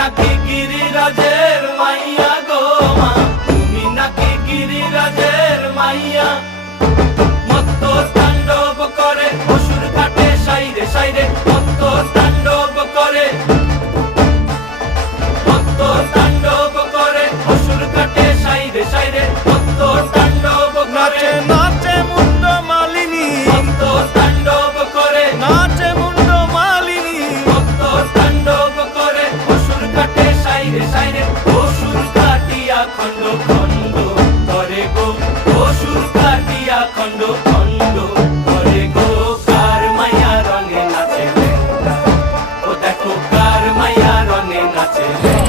নাকি গিরিরাজের মাইয়া গো মা, তুমি নাকি গিরিরাজের মাইয়া। মত্ত তাণ্ডব করে অসুর কাটে সাইরে সাইরে, মত্ত তাণ্ডব করে, মত্ত তাণ্ডব করে অসুর কাটে সাইরে সাইরে, মত্ত তাণ্ডব করে। নাচে মুন্ড মালিনী, মত্ত তাণ্ডব করে, নাচে মুন্ড মালিনী, মত্ত তাণ্ডব করে অসুর কাটে সাইরে সাইরে, অসুর কাটিয়া খণ্ড খণ্ড করে গো, অসুর কাটিয়া খণ্ড খণ্ড করে গো। কার মায়া রঙে নাচে লেঙ্গা, ও দেখো কার মায়া রঙে নাচে লেঙ্গা।